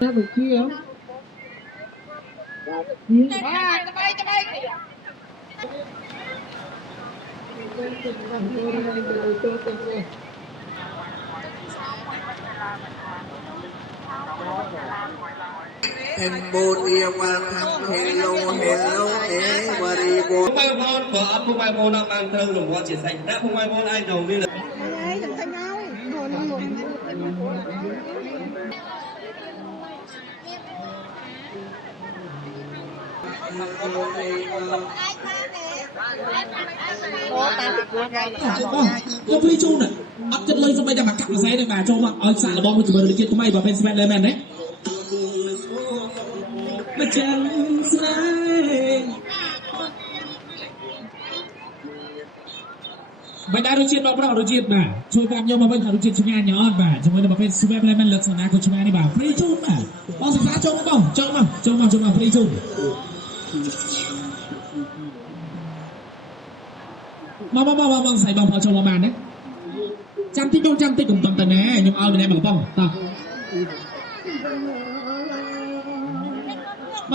Ra được kia Cambodia welcome hello everybody បងប្អូនក៏អត់ពុកម៉ែបងប្អូនបានត្រូវរង្វាន់ជាសាច់ដាក់ពុកម៉ែបងប្អូនអាចចូលនេះយកព្រីជូនអត់ចិត្តលុយស្បែកតែមកកាក់មួយសែនទេបាទចូលមកឲ្យសាក់លបងមួយជាមួយជាតិថ្មីបើពេលស្បែកលើមែនទេមកចាំស្នេហ៍មិនដែររសជាតិបងប្រុសរសជាតិបាទជួយប្រាប់ខ្ញុំមកវិញថារសជាតិឆ្ងាញ់ញ៉អត់បាទជាមួយនឹងប្រភេទ Swap Lemon លើកសណាក៏ឆ្ងាញ់នេះបាទព្រីជូនបាទបងសិក្សាចូលមកបងចូលមកព្រីជូនមកស្អីបងប្អូនចូលមកបានទេចាំតិចកុំតំតណាខ្ញុំឲ្យម្នាក់មកបងតោះម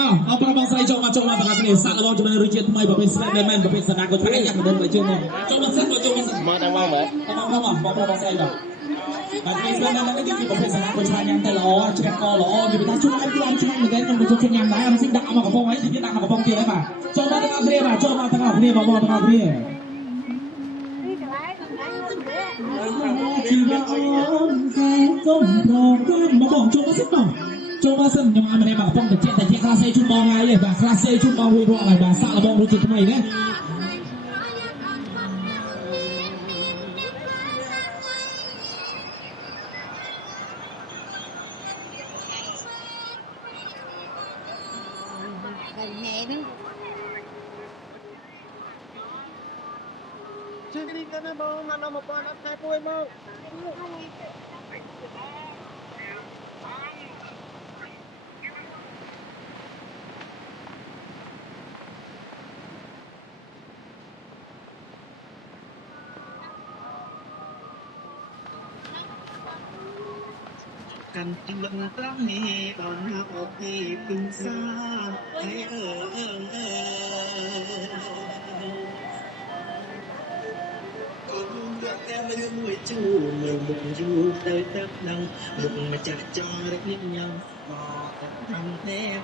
កអរព្របងស្រីចូលមកបងប្អូនសាក់លបងជាមួយរសជាតិថ្មីប្រភេទ Swap Lemon ប្រភេទសណាក៏ឆ្ងាញ់យ៉ាងមិនដឹងទៅជឿមកចូលមកសិនមកមកដល់មកមើលបងប្រុសបងស្រីបងបាទពេលស្រាប់ដល់នេះគឺប្រភេទសណាក៏ឆ្ងាញ់យ៉ាងតែល្អជ្រះកល្អនិយាយថាជួយឲ្យខ្លួនឆ្ងាញ់មែនទេខ្ញុំទៅជួយញ៉ាំដែរអត់ស៊ីដាក់មកកំប៉ុងហើយដាក់មកកំប៉ុងទៀតហើយបាទចូលមកទាំងអស់គ្នាបាទចូលមកទាំងអស់គ្នាបងប្អូនទាំងអស់គ្នាជីវិតអូនតែគុំប្រងមកបងចូលមកសិនបងចូលមកសិនខ្ញុំឲ្យម្នាក់មកកំប៉ុងតែខ្លះសេជូនបងហើយទេបាទខ្លះសេជូនបងរួចរាល់ហើយបាទសាក់លបងរួចជាថ្មីណាchơi cái đi cái nó bông mà nó một con nó thay đuôi mà cần chừng lắm nè đón học thì cùng xa hãy em lương người chú người bụng du tới tấp nâng bụng mà chặt cho đất nước nhau bỏ tất thầm thế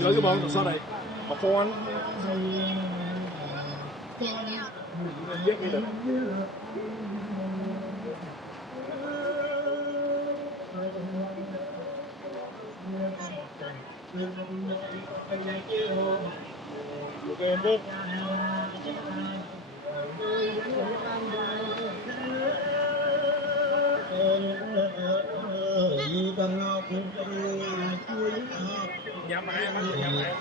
Dưới cái bóng đằng sau này một con biết cái được ok bố nhắm hai mắt nhắm hai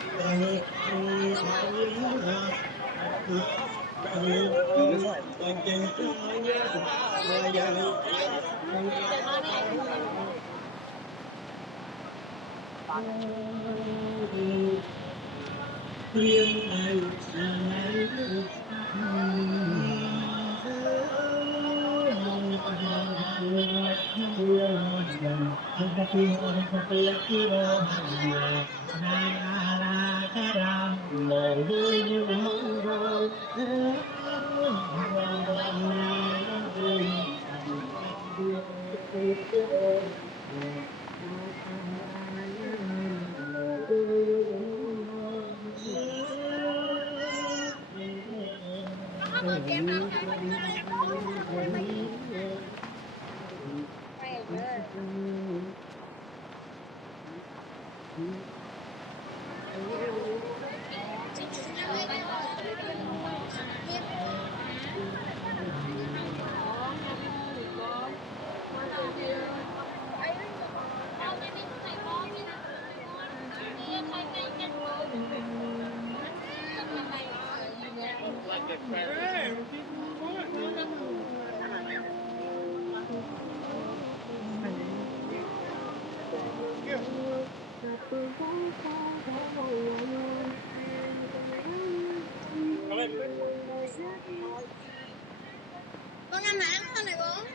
Con ăn nè, ăn này con.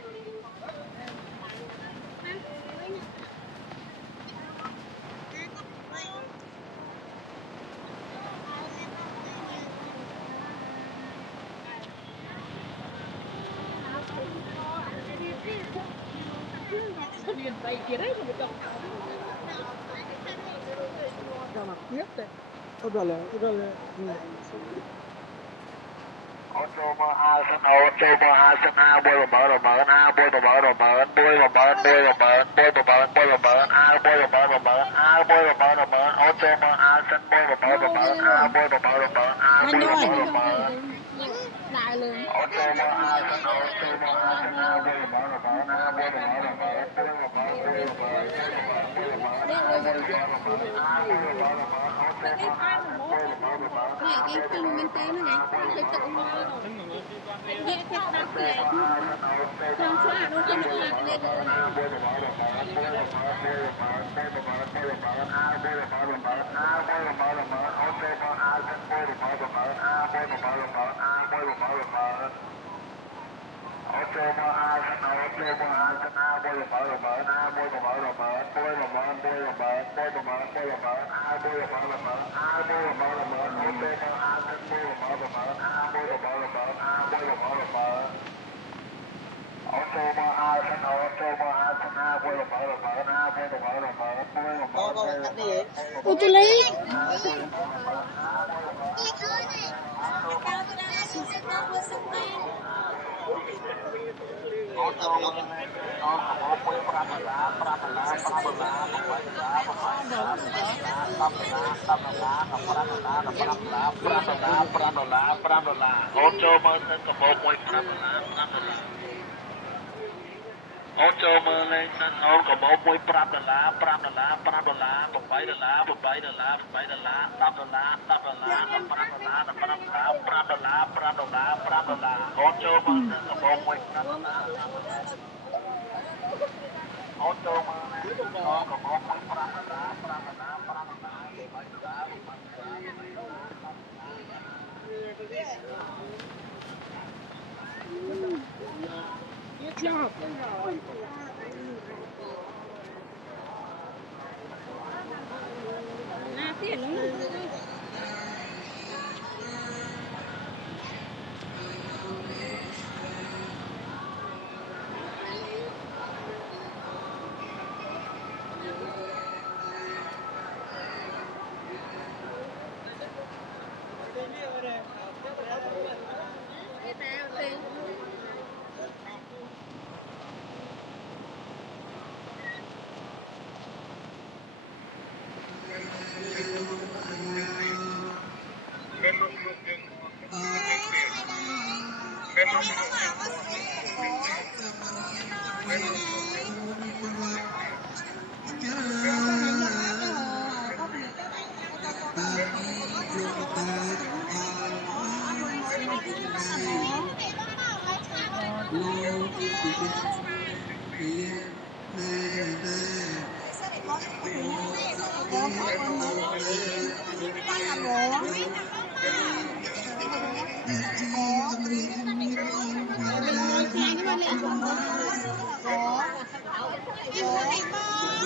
ô tô mơ a sân ô tô mơ a sân a bôi mà mở a bôi mà mở bôi mà mở bôi mà mở bôi mà mở bôi mà mở a bôi mà mở a bôi mà mở ô tô mơ a sân bôi mà mở a bôi mà mở a bôi mà mở Đại luôn. ô tô mơ a sân ô tô mơ a sân a bôi mà mở a bôi mà mở bôi mà mở bôi mà mở Này cái phim bên tay nó này, cái tự hoa rồi. Cái đắp này, trong xóa nó cho nó lặt lên rồi. ô tô mơ a sân ô tô mơ a sân a bôi mà mở a bôi mà mở bôi mà mở bôi mà mở bôi mà mở a bôi mà mở a bôi mà mở ô tô mơ a sân bôi mà mở a bôi mà mở a bôi mà mở ô tô mơ a sân ô tô mơ a sân a bôi mà mở a bôi mà mở bôi mà mở Ô tôi lấy. ô tô mơ con có một mươi $5 ô tô mơ lên có một mươi $5 ô tô mơ lên sân ô có một mươi $5 ô tô mơ lên có một mươi ô tô mơ lên con có một mươi Tiền lắm.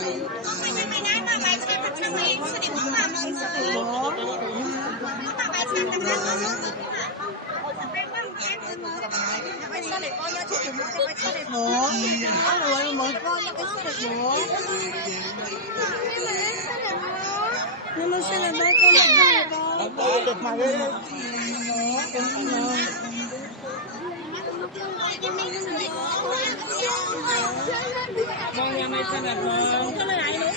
Mày nói mà bài xem thật sao mày sẽ để bóng mà mừng rồi. Mà bài xem thật sao mày sao để coi cho chị một cái sao để bố. Rồi mới coi cho cái sao để bố. Nhưng mà sao là ba con là con. Được mà ghê. Mong nhà mày xem là con. Cho lại nữa.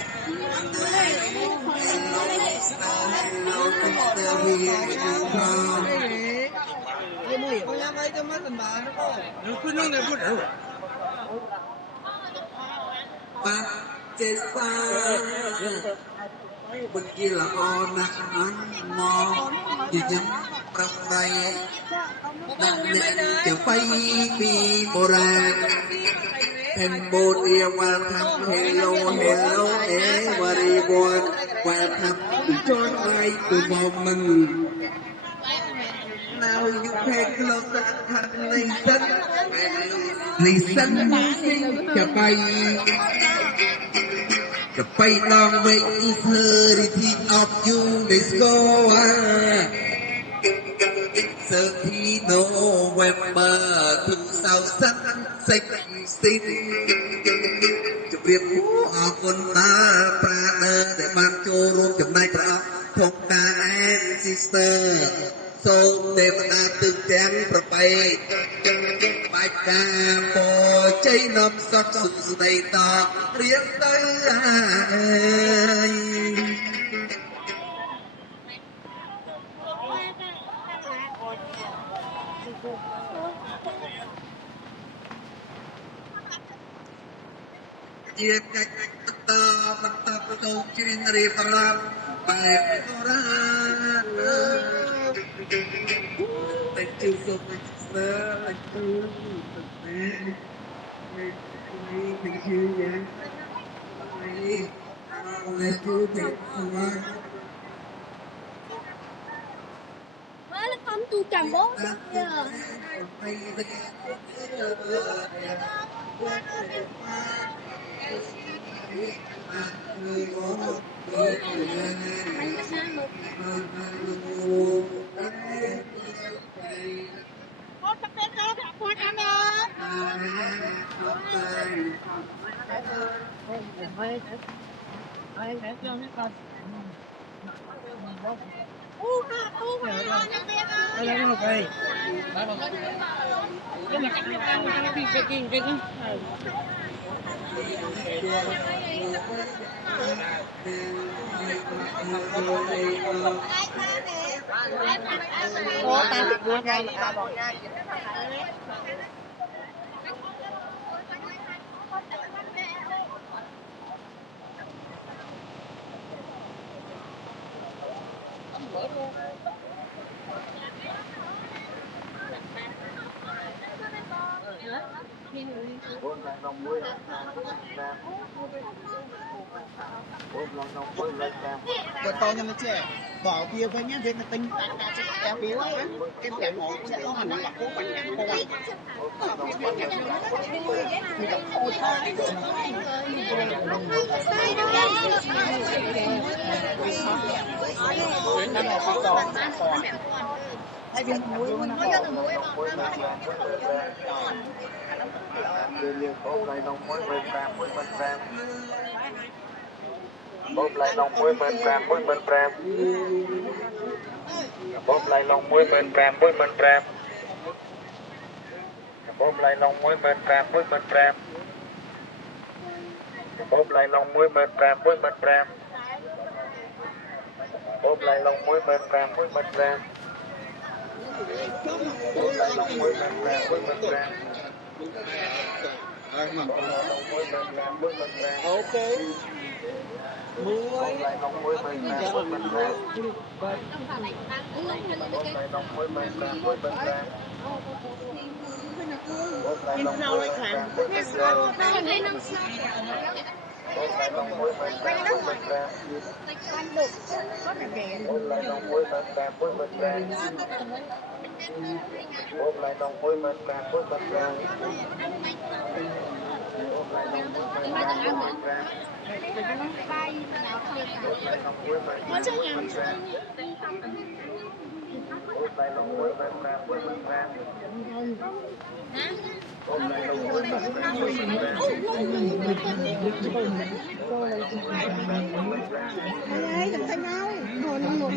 bên kia là o nặng mò chỉ nhắm trong tay nặng nề chờ phay vì bồ ra thêm bồ yêu qua thăm hello hello everyone qua thăm cho ai của bọn mình nào những khe lo ra thằng lì xanh xin chào bay the fight long way is heard of you let's go 30 November 2016ជម្រាបអរគុណតាប្រាណឺដែលបានចូលរួមចំណែកប្រអប់ផងតា and sister សូមទេវតាទឹកទាំងប្របីបាយការពរជ័យនាំសុខសុខស្ដីតរៀងទៅជាកិច្ចបន្តទៅជ្រៀងរៀបរាប់បែបបុរាណ Thank you so much sir thank you thank you yeah let's do it Con tu cầm bố kìa. Con tập đến đó gặp con em ơi. Cái to nhưng mà trẻ bỏ bia với nhá, việc là tính cái biếu ấy, cái trẻ ngồi sẽ có hành bạc cố bánh nhạc cô anh. Mình đọc thôi thôi. Ai biết muối nó bỏ. Bóp lại lòng muối bên pram bóp lại lòng muối bên pram bóp lại lòng muối bên pram bóp lại lòng muối bên pram bóp lại lòng muối bên pram bóp lại lòng muối bên pram ok muối lại lòng muối bên pram bóp lại lòng muối bên pram bóp lại lòng muối bên pram bóp lại lòng muối bên pram bóp lại lòng muối bên pram bóp lại lòng muối bên pram bóp hai tầng ăn nữa nó chắc nhầm đây cầm thanh áo hồi năm một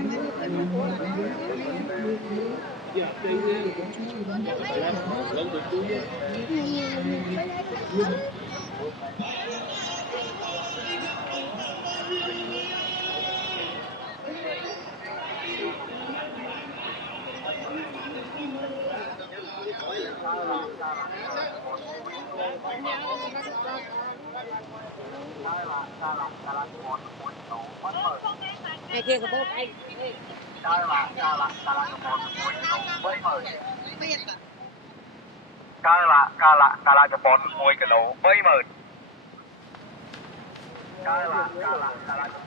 ai kia có bố anh Cái là cái bọn mùi cái đầu bấy mờ. Cái là cái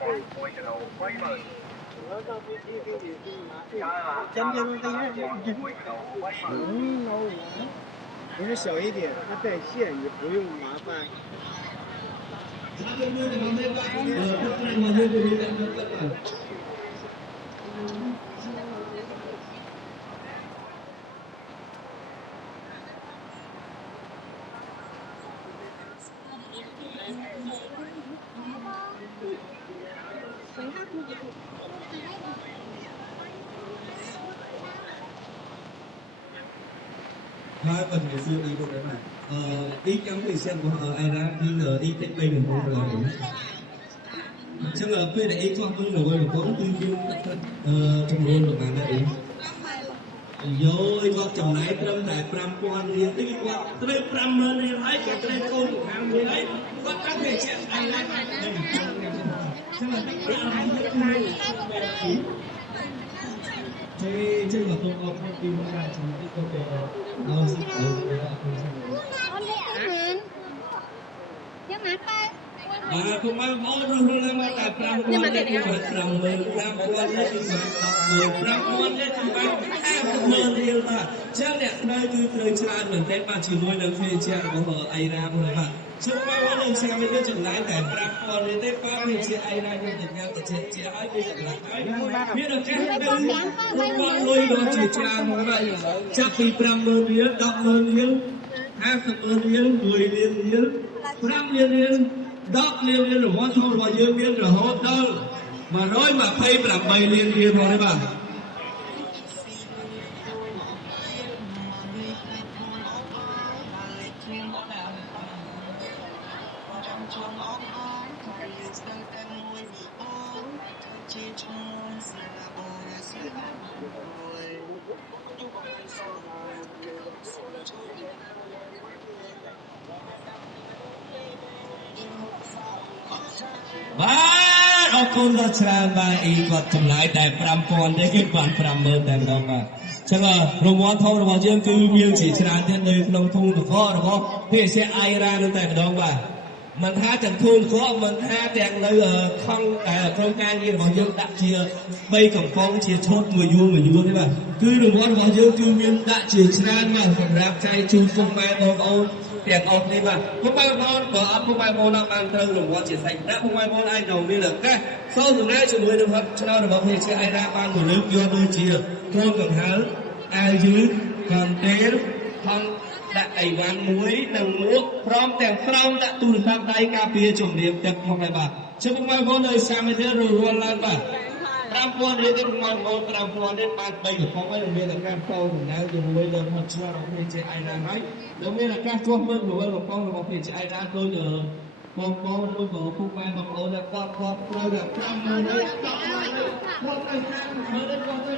bọn mùi cái đầu bấy mờ.真正的因为小一点，它带线也不用麻烦。 Hai phần ngày xưa đi đâu đấy mà ít trong thì xem của ai ra khi giờ ít cách đây đừng không là chắc là quê để ít con hơn rồi mà có tư duy trong luôn được mà đấy rồi có chồng này trong đại pram quan liên tiếp quan tới pram hơn đi lấy cái tới con của hàng đi lấy có các thể chuyện ai ra chắc là cái ai nhất này thế chứ mà tôi có thông tin ra trong cái câu chuyện đó xin lỗi không ai có luôn là mà là pram quan đấy pram lên pram quan đấy pram quan đấy chúng ta em mơ điều là chắc là nơi từ thời cha mình thấy mà chỉ nuôi được phê cha của họ ai ra rồi mà chúng ta có lần xem cái chuyện này tại pram quan đấy thấy có phê cha ai ra nhưng thực ra cái chuyện ai bây giờ là biết được cái con nuôi đó chỉ cha như vậy chắc thì pram mơ điếu đọc mơ điếu 50 រៀល 10 រៀល 5 រៀល 10 រៀលរបស់ធំរបស់យើងមានរហូតដល់128 រៀលផងទេបាទបាទអរគុណដល់ច្រើនបាទអ៊ីគាត់ចំណាយតែ 5000 ទេគេបាន 50000 តែម្ដងបាទចឹងរង្វាន់ធំរបស់យើងគឺមានជាច្រើនទៀតនៅក្នុងធុងតករបស់ភាសាអៃរ៉ានឹងតែម្ដងបាទមិនថាទាំងធុងតកមិនថាទាំងនៅខំក្រុមការងាររបស់យើងដាក់ជា3កំប៉ុងជាឈុតមួយយួរទេបាទគឺរង្វាន់របស់យើងគឺមានដាក់ជាច្រើនបាទសម្រាប់ចែកជូនពុកម៉ែបងប្អូនទាំងអស់នេះបាទពុកម៉ែបងប្អូនបើអត់ពុកម៉ែបងប្អូនបានត្រូវរង្វាន់ជាសាច់ដាក់ពុកម៉ែបងប្អូនអាចនឹងមានឱកាសសងសំណាក់ជាមួយនឹងឆ្នោតរបស់ភាសាអៃរ៉ាបានមួយលើកយកដូចជាក្រុមកង្ហើលអាវយឺតកន្ទេលថងដាក់អីវ៉ាន់មួយនិងមួកព្រមទាំងស្រោមដាក់ទូរស័ព្ទដៃការពារជំរាបទឹកផងដែរបាទជិះពុកម៉ែបងប្អូននៅសាមគ្គីរលឡើងបាទ 5000 រៀលទៀតមកបង5000ទៀតបាន3កំប៉ុងហើយមានឱកាសតដំណើរជាមួយលើមកឆ្លងរបស់ PJ អៃរ៉ាហើយដែលមានឱកាសជួបមើលរវល់កំប៉ុងរបស់ PJ អៃរ៉ាដូចបងប្អូនឬក៏ពុកម៉ែបងប្អូនដែលគាត់ត្រូវតែ50000ហើយ100000ហើយគាត់ទៅតាមមើលគាត់ទៅ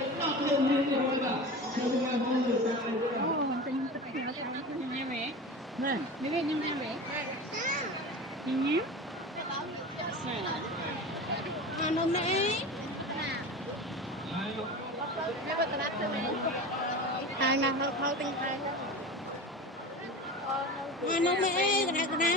10រៀលហើយបាទពុកម៉ែបងប្អូនទៅតាមអូទិញទឹកខ្ញុំញ៉ាំមែននេះញ៉ាំមែនញ៉ាំនំនេះវាបតណាត់ទៅវិញហើយណាស់ហៅទិញខែអូនំនេះកណ្ដាលហ្នឹង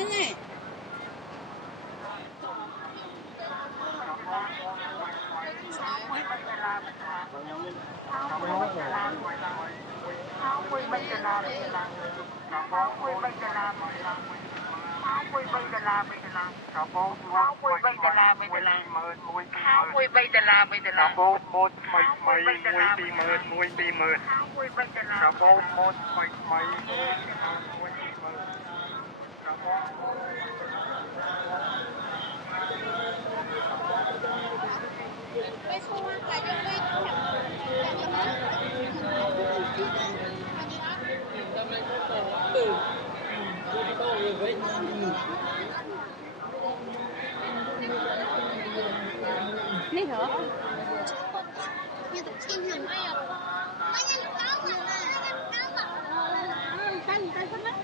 Cái xu hướng là vô vi nó chẳng như thế. Này hả? Như tập chim hình đây à? Mấy cái lúc đó mà cái gì ta mất?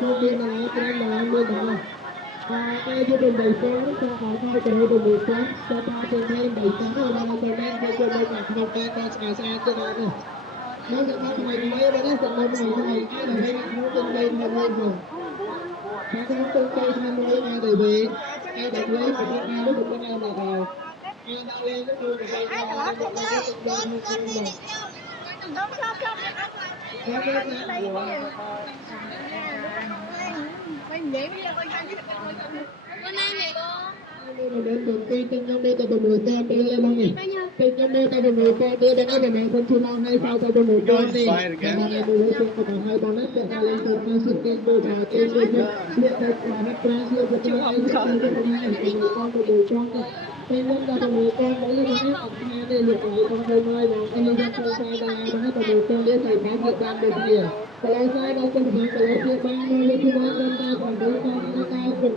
Cô biên là trên là mưa đỏ. Đây cho mình đầy sáng cho họ thay cho mình đầy sáng cho ta trên đây đầy sáng rồi là cho nên cho mình là không can ta xa cho nó này. Nó sẽ có mấy mấy bên đó sẽ mấy này ai là mấy nó trên đây mà lên rồi. Nó có trên đây tham lấy ai để về ai để lấy của bên ai nó được bên ai mà vào. Ai đang lên nó đưa được đây là con đi đi. Đến đường cây trên trong đây ta được 10 con đưa lên không nhỉ? Trên trong đây ta được 10 con đưa đến đây mẹ con chim non hay sao ta được 10 con đi? Mà ngày buổi sáng của hai con nít ta lên từ con sự kiện đôi bà trên đây hiện tại là hết ra siêu của chúng ai con được 10 con được 10 con đi. Trên lúc ta được 10 con mỗi lần hết học hai đây lượt lại con hơi mai mà anh em không sai ta mà hết được 10 con để thầy phá việc ban được gì? Kalau saya mau ke depan, kalau dia bangun lebih bangun tak pada kita tahu pun.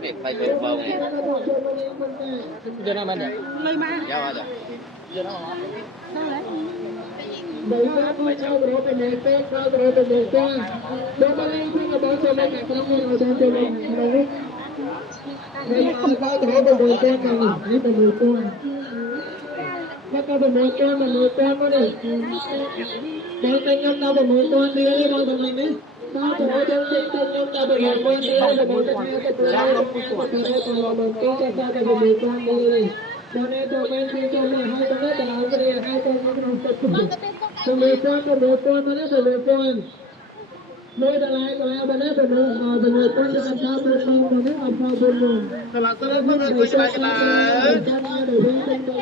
Việc phải vượt bầu cho nó mình lười mà giao rồi cho nó Bởi sao con trao rồi từ một con, trao rồi từ một con. Đó là những thứ mà bác cho mình cả con người ở trong trường này. Đây con trao rồi từ một con rồi, lấy từ một con. Bác có từ một con mà một con đó đi. Bác thanh âm tao từ một con đi lấy bác từ mình đi. Tao từ ở trong trên thanh âm tao từ một con đi lấy từ một con đi. Tao từ một con tao từ một con đi. Cho nên tụi mình khi cho mình hai con đất đảo cái này hai con nó không tập trung. Tụi mình con nó được con nó được được con. Mỗi lần lại còn bên đó tụi mình con cho anh sao bên con nó làm sao bên luôn. Còn là con nó được cái bài là cho nó được bên bên bên.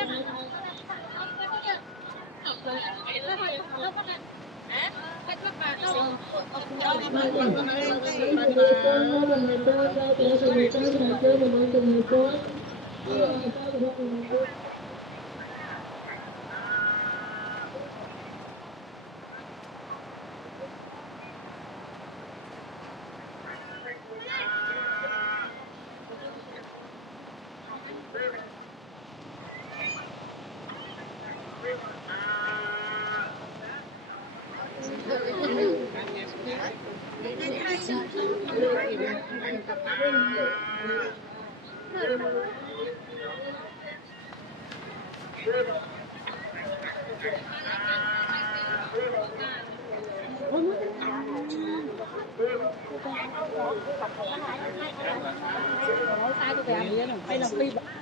hay là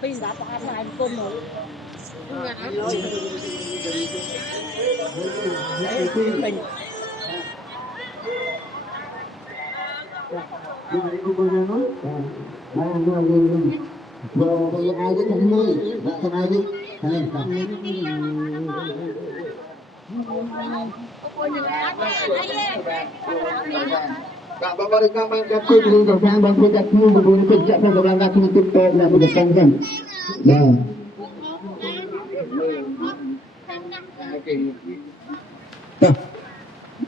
phi giá của hai con rồi Các bạn ơi, các bạn các quý vị và các bạn chúng ta cùng một buổi tiệc chạm vào làm các tiệc tối là một cái cảnh.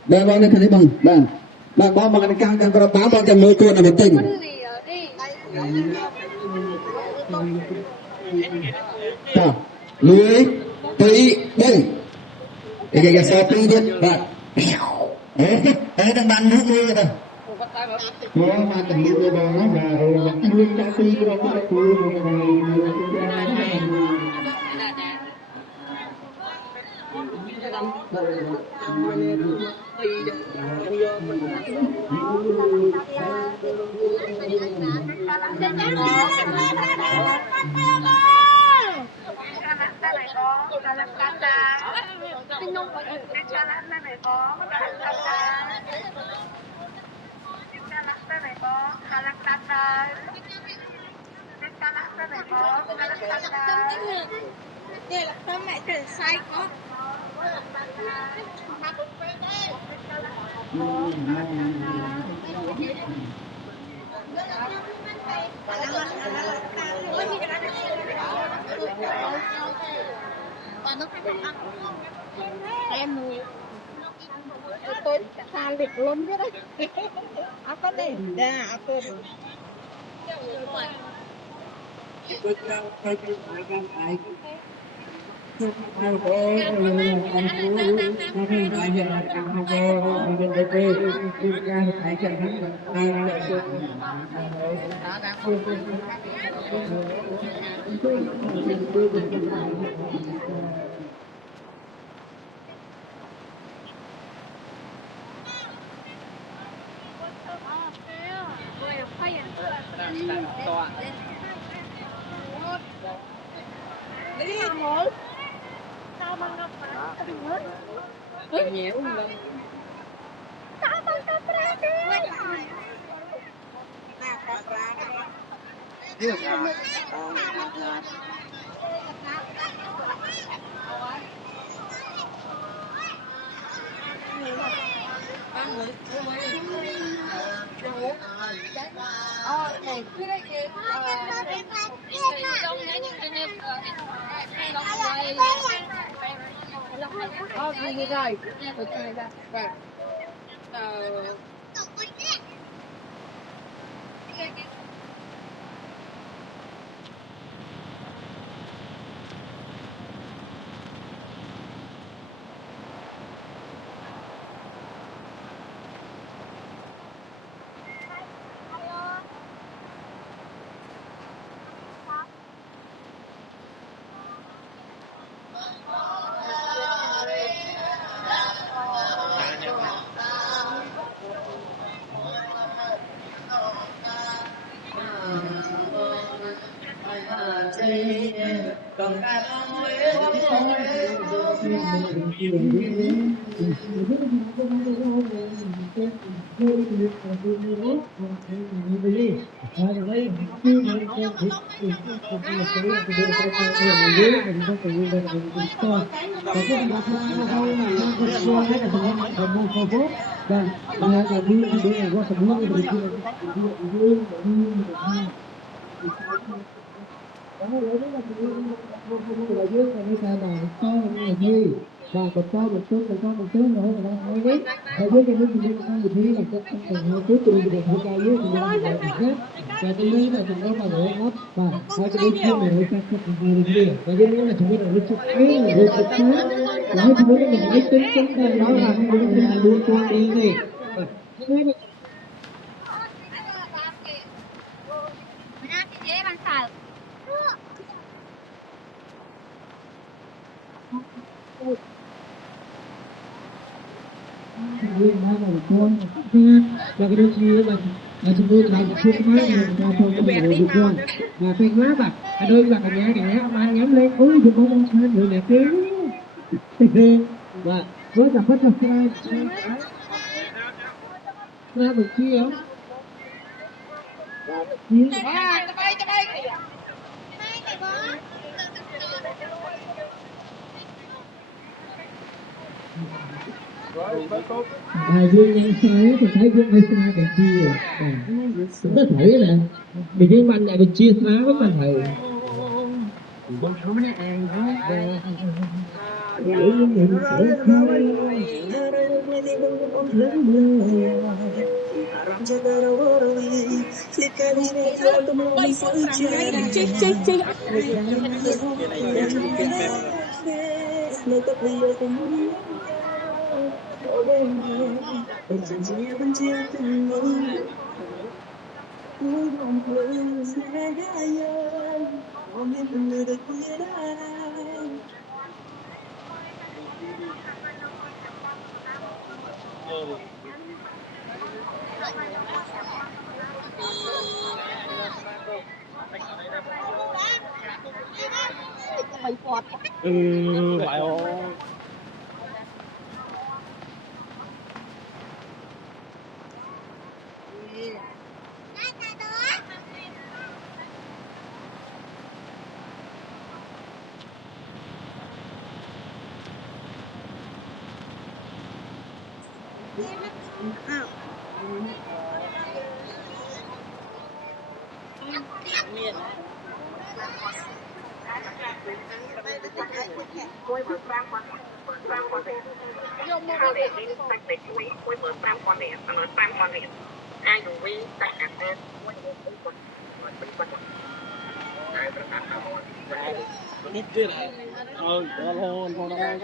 Đây bạn thấy bằng, bạn báo bằng cái càng có báo bằng cái môi cô là một tình. Lưới tí đây. Cái sao tí đi bạn. Đang bán nước đi rồi. Mà từng đi vào nó là nuôi cá tí rồi có cái đây là sao mẹ chuyển sai có em tôi xa lịch luôn chứ đấy có đây aku sao mà ngọc phá nhiều lắm sao mà ngọc phá Riêng ba một con là cái đôi chi là chúng tôi làm một chút máy là cho được con và cái lá bạc cái đôi bạc cái nhá mà nhắm lên ôi thì có mong sao người đẹp thế và với cả phát lập ra được chi không dương nhân sai thì thấy dương nhân sai cái chi rồi cũng có thể là vì cái mình này mình chia phá với mình thầy con số nó ăn đó để mình sẽ Phải không? Nút kia này. Đó luôn, không đâu.